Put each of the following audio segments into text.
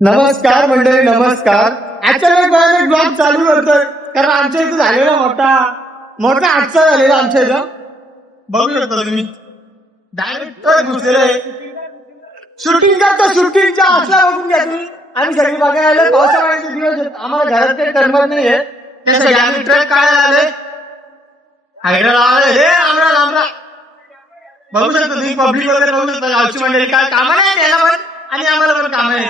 नमस्कार मंडळी, नमस्कार. ऍक्च्युअली ब्लॉग चालू करतोय कारण आमच्या इथं झालेला मोठा हादसा झालेला आमच्या इथं. बघू शकता तुम्ही डायरेक्ट घुसलेलं आहे. शूटिंग करतो, शूटिंगच्या असला बघून घ्या तुम्ही. आम्ही सगळी बघायला आलो. पावसाळ्याचे दिवस आहेत, आम्हाला घरात काही करमत नाहीये. त्यासाठी आम्ही ट्रक काढायला आले. आमरा बघू शकतो तुम्ही, पब्लिक वगैरे बघू शकता. गावची मंडळी काय कामं नाही त्याला पण, आणि आम्हाला पण कामं नाही.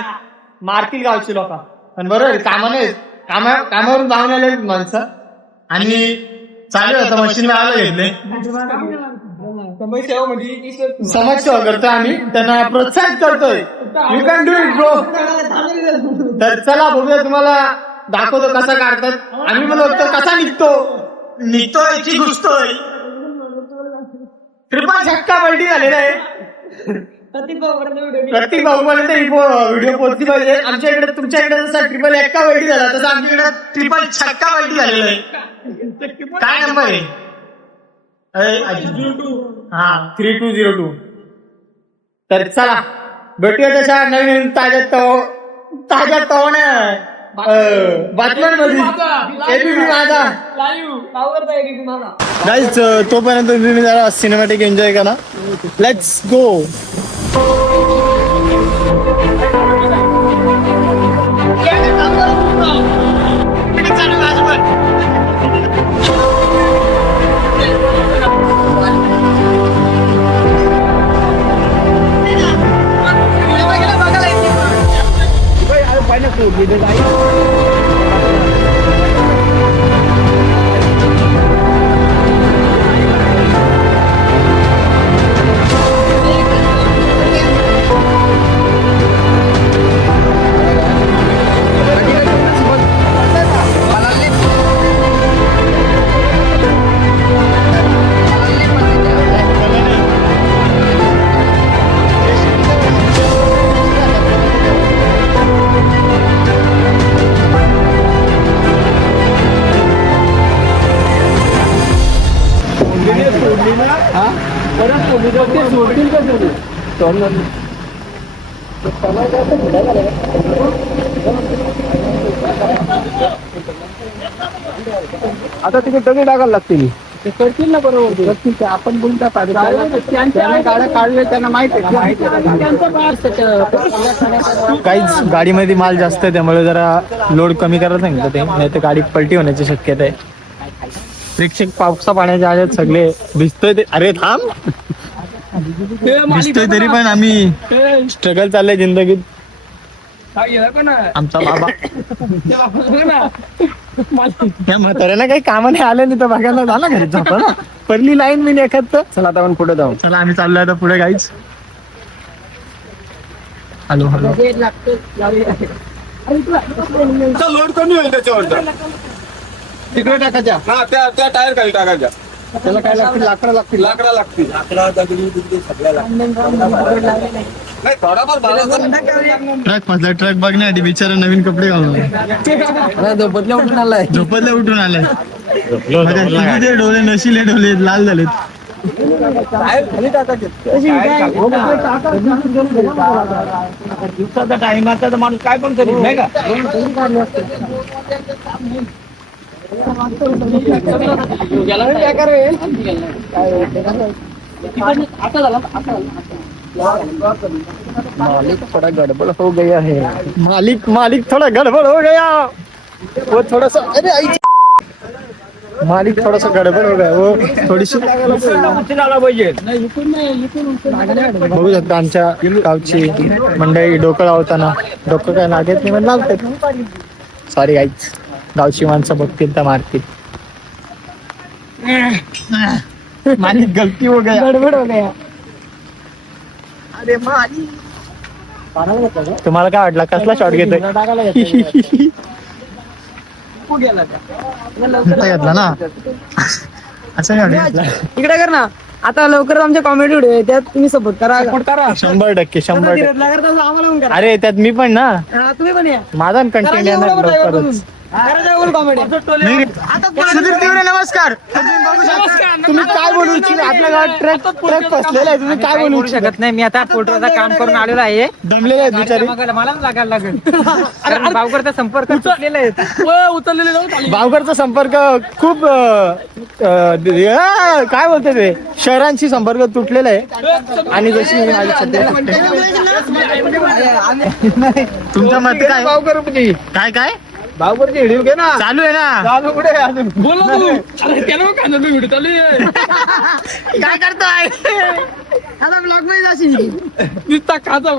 मारतील गावची लोक पण बरोबर कामं नाही. कामावरून जाऊन आले माणसं आणि चालू होतं मशीन आलं घेतले. समाजसेवा करतोय आम्ही, त्यांना प्रोत्साहित करतोय. You can do it bro. तर चला बघूया, तुम्हाला दाखवतो कसा काढतात. आम्ही म्हणलो तर कसा निघतोय की घुसतोय. ट्रिपल छक्का पलटी झालेला आहे. प्रत्येक भाऊपर्यंत व्हिडिओ पोहोचली पाहिजे. आमच्या इकडे, तुमच्या इकडे जसा ट्रिपल एक्का पलटी झाला तसं आमच्या इकडे ट्रिपल छक्का पलटी झालेला आहे. काय नंबर आहे? 3202. तर चला भेटूया तशा नवीन ताज्या तवण्या बातम्यांमध्ये. एबीपी माझा गाईज. तोपर्यंत तुम्ही जरा सिनेमॅटिक एन्जॉय करा. Let's go. आता तिथे टगे टाकायला लागतील. ते करतील ना बरोबर. आपण बोलता गाड्या काढले त्यांना माहिती आहे. काहीच गाडीमध्ये माल जास्त आहे त्यामुळे जरा लोड कमी करत सांगितलं ते, नाही तर गाडी पलटी होण्याची शक्यता आहे. प्रेक्षक पावसा पाण्याच्या आल्यात सगळे भिजतोय ते. अरे थांब, भिजतोय तरी पण आम्ही स्ट्रगल चाललंय जिंदगीत. आमचा बाबा त्या म्हाताऱ्याला काही कामं नाही आले नाही तर बघायला झाला घरी आपण पहिली लाईन मी एखाद. चला आता आपण पुढे जाऊ. चला आम्ही चाललोय आता पुढे गाईच. Hello hello. लोड कमी होईल त्याच्यावर. तिकडे टाकायच्या. हा त्या टायर खाली टाकायच्या. त्याला काय लागतील? लाकडं लागतील. नाही थोडाफार ट्रक मधला ट्रक बघण्यासाठी बिचारा नवीन कपडे घालून झोपतल्या उठून आलाय. किती डोळे नशिले डोळे लाल झालेत. दिवसाचा टाइम आता माणूस काय पण करीत नाही का. मालिक थोड़ा गड़बड़ हो गया है. मालिक थोड़ा गड़बड़ हो गया. वो थोड़ा सा, अरे आई मालिक थोड़ा सा गड़बड़ हो गया. वो थोडीशी बघू शकता आमच्या गावची मंडळी डोकं लावताना. डोकं काय लागत नाही पण लावतात. सॉरी गाईच, गावची माणसं बघतील तर मारतील. मालिक गलती हो गया, गडबड हो गया. अरे मालिक. तुम्हाला काय वाटलं कसला शॉट घेतोय? घेतला ना असं इकडे कर ना. आता लवकर आमच्या कॉमेडी व्हिडिओ त्यात तुम्ही सपोर्ट करा. 100%. अरे त्यात मी पण ना. तुम्ही पण या. माझा कंटेंट येणार लवकरच. सुधीर तिवरे नमस्कार. तुम्ही बघू शकता. तुम्ही काय बोलू इच्छिता? आपल्या गावात ट्रक फसलेला आहे. तुम्ही काय बोलू शकत नाही. मी आता पोर्टरचं काम करून आलेलो आहे. दमलेले आहेत बिचारे. मलाच लागायला लागेल. कारण बावकरचा संपर्क तुटलेला आहे. बावकरचा संपर्क खूप काय बोलते ते शहरांशी संपर्क तुटलेला आहे. आणि जशी माझी सध्या तुमच्या मते काय काय काय बावकरची व्हिडिओ घे ना. चालू आहे ना. चालू कुठे आहे अजून? बोला तू. अरे त्याला व्हिडिओ चालू आहे. काय करतोय? आता ब्लॉग मध्ये जाशील. नुसता खाजव.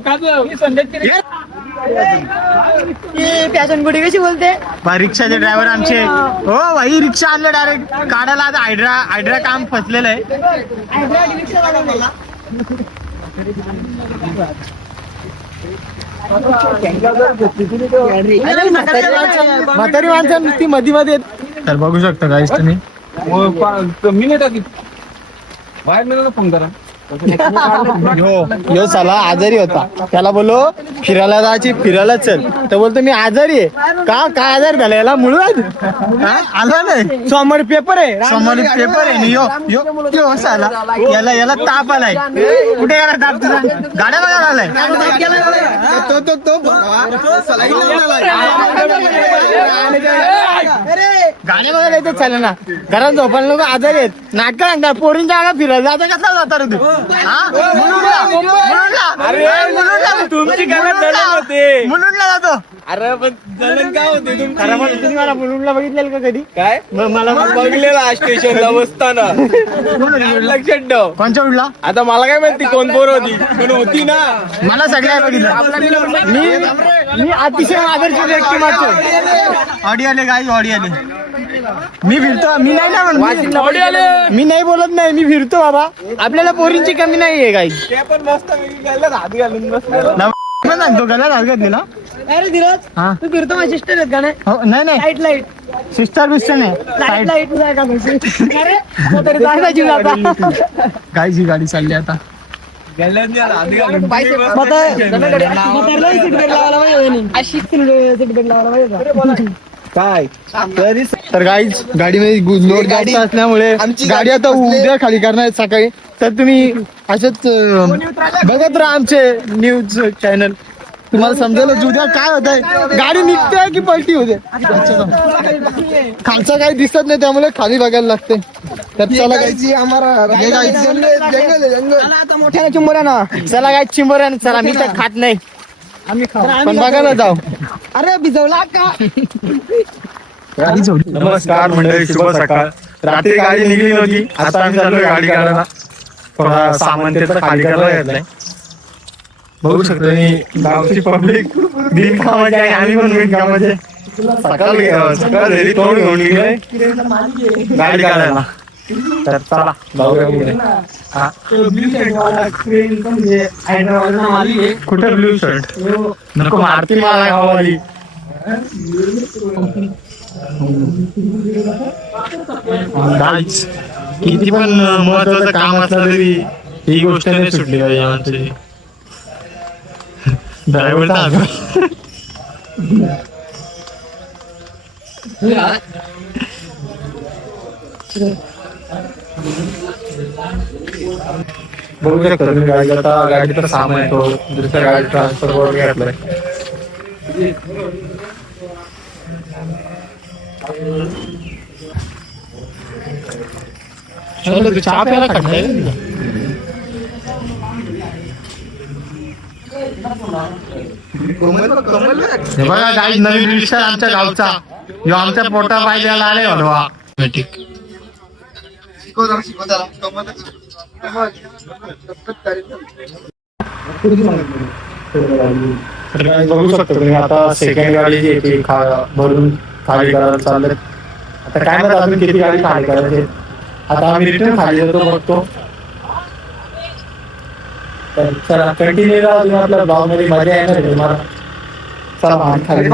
फॅशन गुडी कशी बोलते? रिक्षाचे ड्रायव्हर आमचे हो भाई रिक्षा आणलं डायरेक्ट काढायला. आता हायड्रा काम फसलेलं आहे. म्हातारी माणसं नुसती मध्ये मध्ये तर बघू शकता काहीच तुम्ही. मी नाही टाकीत. बाहेर मिळाला फोन करा. यो साला आजारी होता. त्याला बोलो फिरायला चल. तर बोलतो मी आजारी आहे. काय आजार झाला याला? मुळव्याध आला नाही. सोमवारी पेपर आहे. यो साला याला ताप आलाय. कुठे गेला ताप तुझा? गाड्या बघायला आलाय. गाड्या बघायला येतात चालेल ना. घरात झोपायला लोक आजारी आहेत. नाटक सांगतात पोरींच्या अंगा फिरायला जाता कसा जाता रे तू? तुमची गलत दलन होते. मुलुंडला जातो. अरे पण दलन काय होते तुमची? खरं म्हणतो तुम्ही मला मुलुंडला बघितलेलं का कधी? काय मला बघलेला स्टेशनला बसताना. लक्षात ठेव. कोणच्या उडला? आता मला काय माहिती कोण पोर होती पण होती ना. मला सगळ्या बघितलं. मी अतिशय आदर्श व्यक्ती मात्र. ऑडिओ आले गाई ऑडिओ आले. मी फिरतो. मी नाही ना म्हणतो. मी नाही बोलत नाही. मी फिरतो बाबा. आपल्याला पोरींची कमी नाहीये गाई. ते पण मस्त गल्ल्यात हात घालून बसलेला. सांगतो गला हात घातलेला. अरे धीरज हा तू फिरतो माझी सिस्टर आहेत का नाही? हो नाही नाही लाईट सिस्टर बिस्टर नाही. लाईट नाही का तुझी? अरे मग तरी जायला जीव आता. गायची गाडी चालली आता. गल्ल्यात हात घालून काय तर गाईच गाडीमध्ये लोड जास्त असल्यामुळे गाडी आता उद्या खाली करणार आहेत सकाळी. तर तुम्ही असंच बघत राहा आमचे न्यूज चॅनल. तुम्हाला समजेल उद्या काय होत आहे. गाडी निघते की पलटी होते. खालचं काही दिसत नाही त्यामुळे खाली बघायला लागते. तर चला गायची आता मोठ्याने चिंबोऱ्या ना. चला गाय चिंबोऱ्या. चला मी तर खात नाही. आम्ही पण बघायला जाऊ. अरे भिजवला का? नमस्कार मंडळी, शुभ सकाळ. रात्री गाडी निघली नव्हती. आता आम्ही चाललोय गाडी काढायला. थोडा सामान त्याचं खाली करायला घेतलंय. बघू शकतो मी गावची पब्लिक बिनकामाची आहे. आम्ही पण बिनकामाचे. सकाळ घरी तोंड घेऊन निघलोय गाडी काढायला. तर चला जाऊया पुढे. कुठे ब्लू शर्ट नको मारती मला गावाली. किती पण महत्वाचं काम असलं तरी ही गोष्ट नाही सुटली पाहिजे आमची. ड्रायव्हर बघू शकता तुम्ही गाडी. आता गाडीचा सामान येतो दुसऱ्या गाडी ट्रान्सफर वगैरे घातलाय. चहा प्यायला खाल्लाय बघा गाडी. नवीन रिक्षा आमच्या गावचा. जो आमच्या पोटा पाहिजेला आले हलवा. बघू शकतो तुम्ही आता सेकंड गाडी जी आहे भरून खाली करायला चालले. आता काय माहिती अजून किती गाडी खाली करायची. आता आम्ही रिटर्न खाली जातो बघतो. तर चला कंटिन्यू राहा तुम्ही आपल्या ब्लॉग मध्ये. मजा येणार तुम्हाला. चला खाली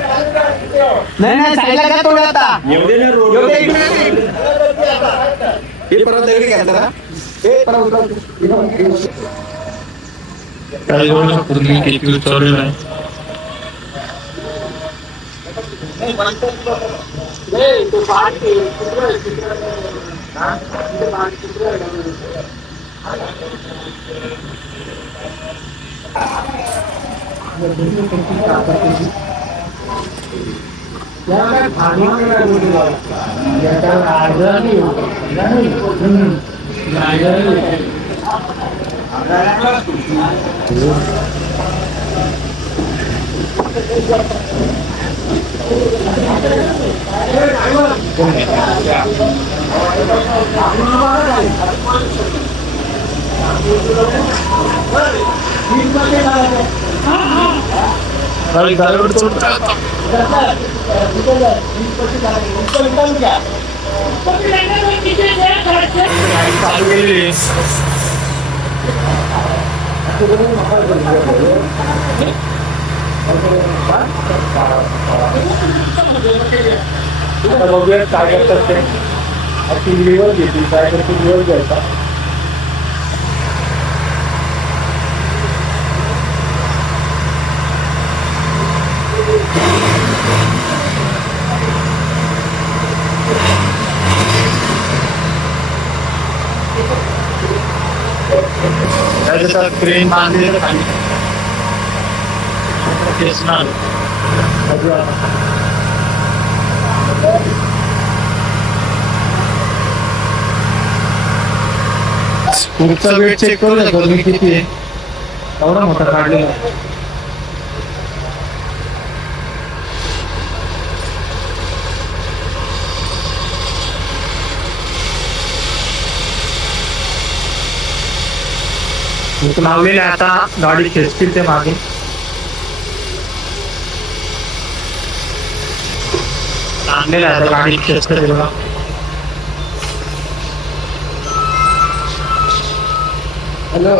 नाही नाही साईडला का थोडं आता हे परत दगडी घ्यायचा ना काही बघू शकतो तुम्ही किती चाललेला आहे. बघूया काय करतात ते लिव्हर घेतील काय करते लिव्हर घ्यायचा क्रेन बांधलेलं खाली तेच ना. पुढचा वेट चेक करू शकतो तुम्ही किती आहे एवढा मोठा काढलेला लावलेले आता गाडी खेचतील ते मागे आणलेलं आहे आता गाडी खेचते बघा हॅलो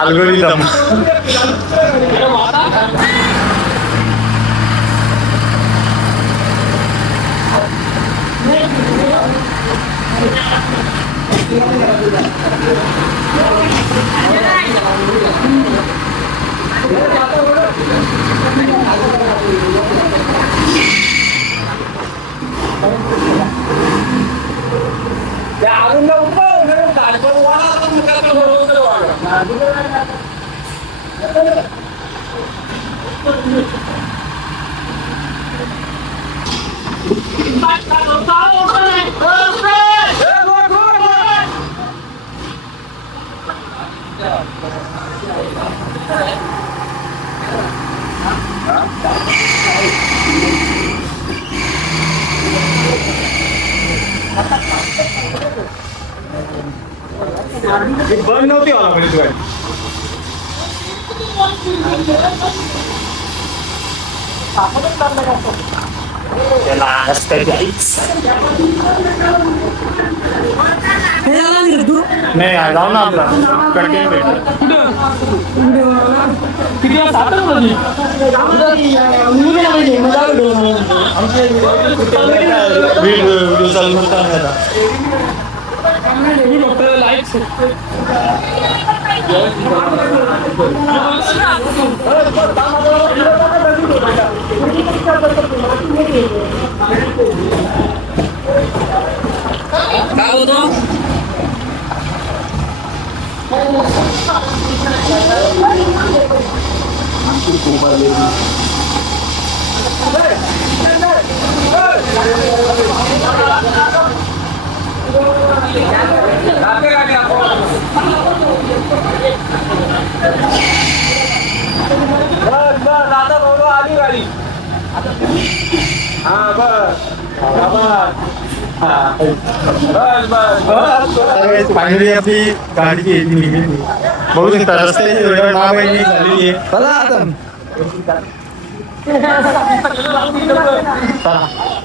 अल्गोरिदम बंद नव्हती आला म्हणजे गाडी नाही जाऊ ना आपला कंटिन्यू भेटलं व्हिडिओ चालू करता फायनली आपली गाडी निघली बघू शकता रस्त्याची नावाई झालेली आहे.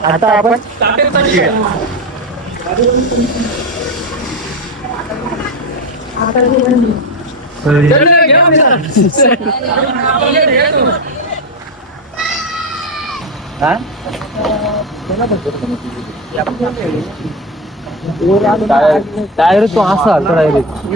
आता आपण टायर तो असा डायरेक्ट